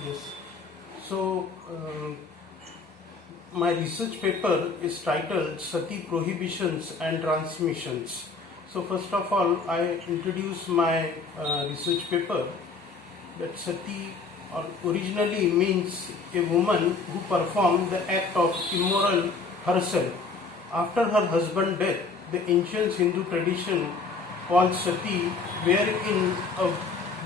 Yes. So, my research paper is titled Sati Prohibitions and Transmissions. So, first of all, I introduce my research paper that Sati originally means a woman who performed the act of immoral herself after her husband's death. The ancient Hindu tradition called Sati, wherein a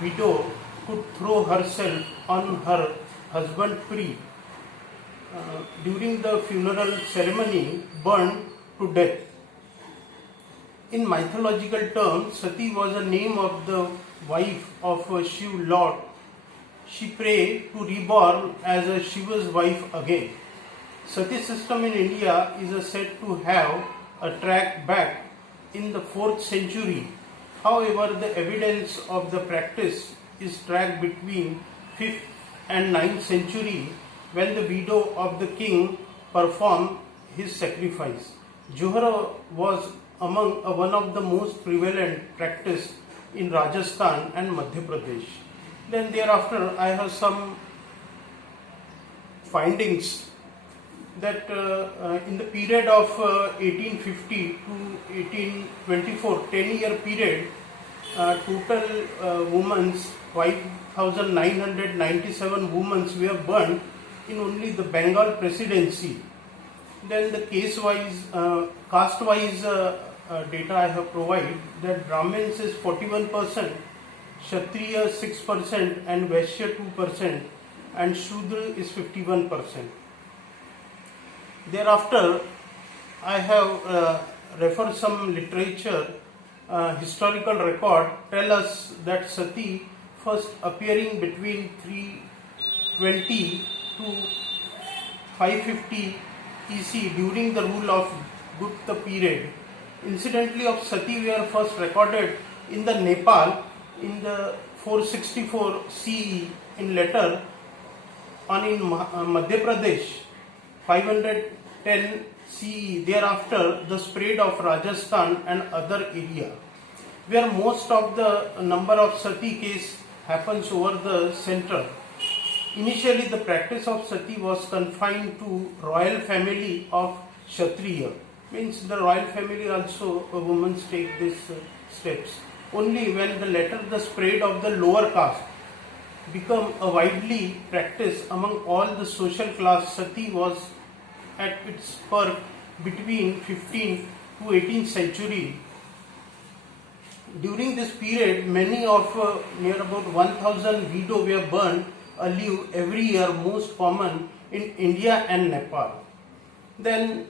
widow could throw herself on her husband free during the funeral ceremony, burned to death. In mythological terms, Sati was a name of the wife of a Shiv Lord. She prayed to reborn as a Shiva's wife again. Sati system in India is said to have a track back in the 4th century. However, the evidence of the practice is tracked between 5th and 9th century when the widow of the king performed his sacrifice. Johra was among one of the most prevalent practice in Rajasthan and Madhya Pradesh. Then thereafter I have some findings that in the period of 1850 to 1824, 10-year period, total women's 5,997 women were burned in only the Bengal presidency. Then the caste-wise data I have provided that Brahmins is 41%, Kshatriya 6% and Vaishya 2% and Shudra is 51%. Thereafter, I have referred some literature, historical record tell us that Sati first appearing between 320 to 550 EC during the rule of Gupta period. Incidentally of Sati were first recorded in the Nepal in the 464 CE in letter on in Madhya Pradesh 510 CE. Thereafter, the spread of Rajasthan and other area, where most of the number of Sati case happens over the center. Initially, the practice of Sati was confined to royal family of Kshatriya. Means the royal family also women take these steps. Only when the spread of the lower caste become a widely practice among all the social class, Sati was at its peak between 15th to 18th century. During this period, many of near about 1,000 widows were burned alive every year, most common in India and Nepal. Then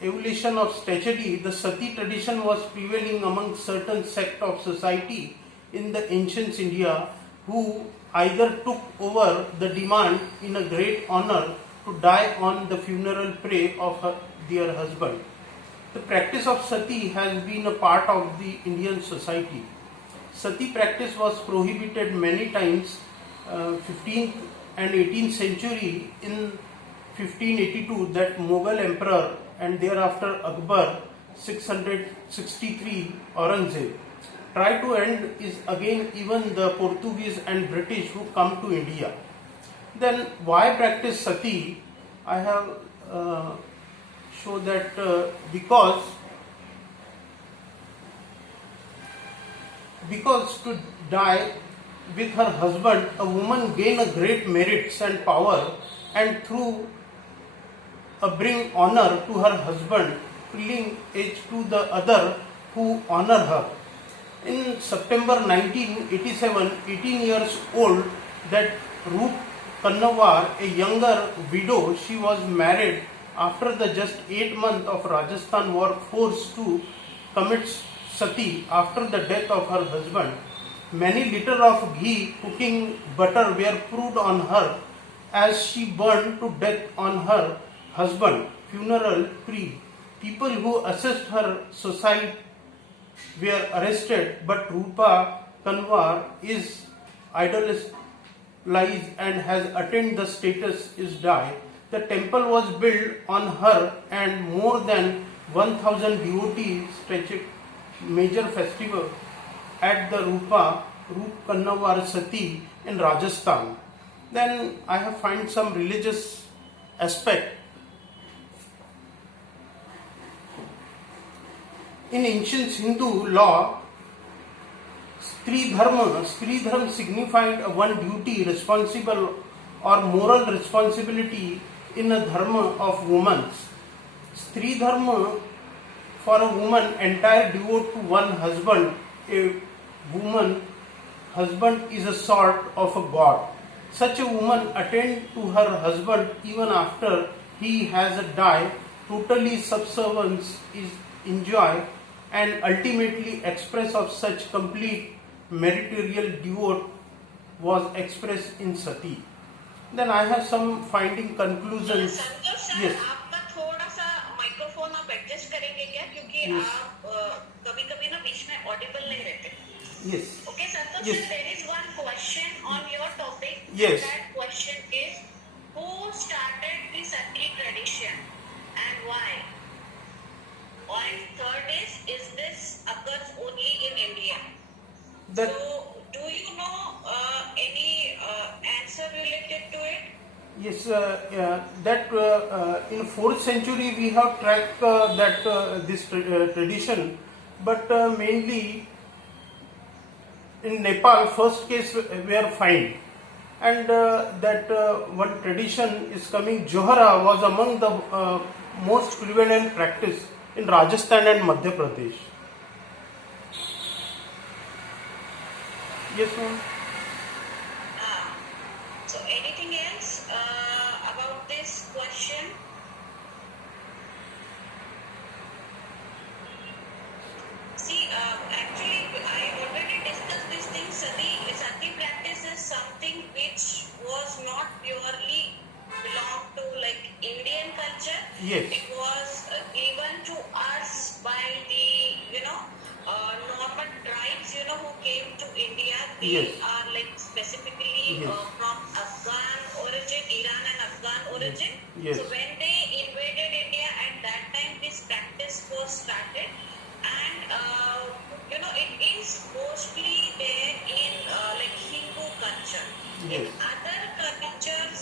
evolution of statuary, the Sati tradition was prevailing among certain sect of society in the ancient India who either took over the demand in a great honor to die on the funeral prey of their husband. The practice of Sati has been a part of the Indian society. Sati practice was prohibited many times 15th and 18th century. In 1582 that Mughal emperor and thereafter Akbar 663 Aurangzeb tried to end is again even the Portuguese and British who come to India. Then why practice Sati? I have shown that because to die with her husband, a woman gain a great merits and power, and through bring honor to her husband, pulling age to the other who honor her. In September 1987, 18 years old, that Rup Kannawar, a younger widow, she was married after the just 8 months of Rajasthan war, forced to commit Sati after the death of her husband. Many liter of ghee, cooking butter were poured on her as she burned to death on her husband. Funeral pre. People who assessed her suicide were arrested, but Rupa Kanwar is idolized and has attained the status is die. The temple was built on her and more than 1,000 devotees stretched major festival at the Rup Kannawar Sati in Rajasthan. Then I have find some religious aspect. In ancient Hindu law, Stri Dharma signified one duty, responsible or moral responsibility in a dharma of women. Stri Dharma for a woman entire devote to one husband. A woman husband is a sort of a god. Such a woman attend to her husband even after he has died. Totally subservience is enjoy and ultimately express of such complete marital devote was expressed in Sati. Then I have some finding conclusions. Santosh sir, Yes. आपका थोड़ा सा microphone आप adjust करेंगे क्या, क्योंकि Yes. आप कभी कभी ना बीच में ऑडिबल नहीं रहते. Yes. Okay, Santosh, Yes. there is one question on your topic. Yes. That question is, who started the Sati tradition and why? And third is this occurs only in India? That So, do you know any answer related to it? yes, that in 4th century we have tracked that this tradition, but mainly in Nepal, first case we are find, and that one tradition is coming. Johara was among the most prevalent practice in Rajasthan and Madhya Pradesh. Yes, ma'am. So anything else about this question? See, actually, I already discussed this thing. Sati practice is something which was not purely belong to like Indian culture. Yes. It was given to us by the Norman tribes, who came to India. They Yes. are like specifically Yes. from Afghan origin, Iran and Afghan origin. Yes. So when they invaded India, at that time this practice was started, and it is mostly there in like Hindu culture. Yes. In other cultures,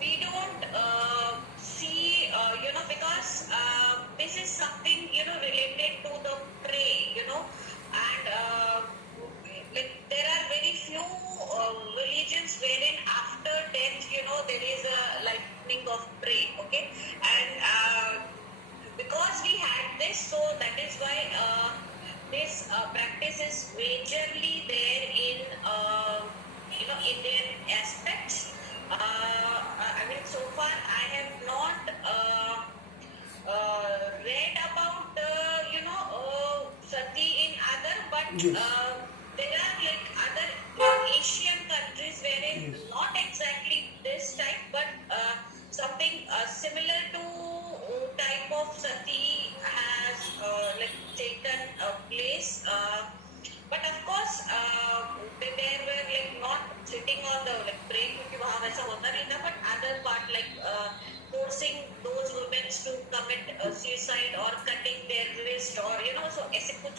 we don't see, because this is something related to the prey, and like there are very few religions wherein after death, there is a lightning of prey, okay, and because we had this, so that is why this practice is majorly there in Indian aspects. I mean, so far I have not read about Sati in other, but Yes. there are like other Asian countries wherein Yes. not exactly this type, but something similar to type of Sati has like taken place. But of course, they were like not sitting on the like praying, क्योंकि वहाँ वैसा होता नहीं था. But other part like forcing those women to commit suicide or cutting their wrist, or so ऐसे कुछ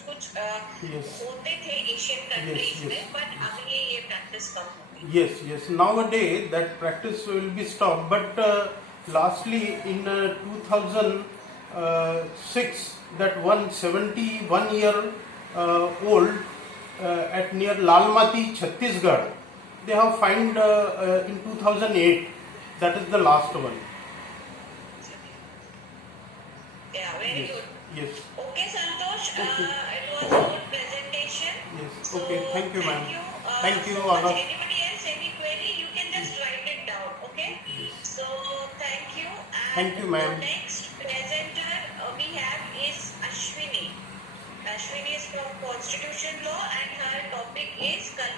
Yes. होते थे Asian countries yes. में. But अभी ये practice कम हो गई. Yes, yes. Nowadays that practice will be stopped. But lastly, in 2006, that 171-year old at near Lalmati, Chhattisgarh, they have found in 2008. That is the last one. Yeah, very Yes. good. Yes. Okay, Santosh, Okay. it was a good presentation. Yes. So, Okay. Thank you, ma'am. Thank you. Thank you, So much. Aga. Anybody else, any query, you can just write it down, okay? So, thank you. And Thank you, ma'am. the next presenter we have is Ashwini. Ashwini is from Constitution Law, and her topic is culture.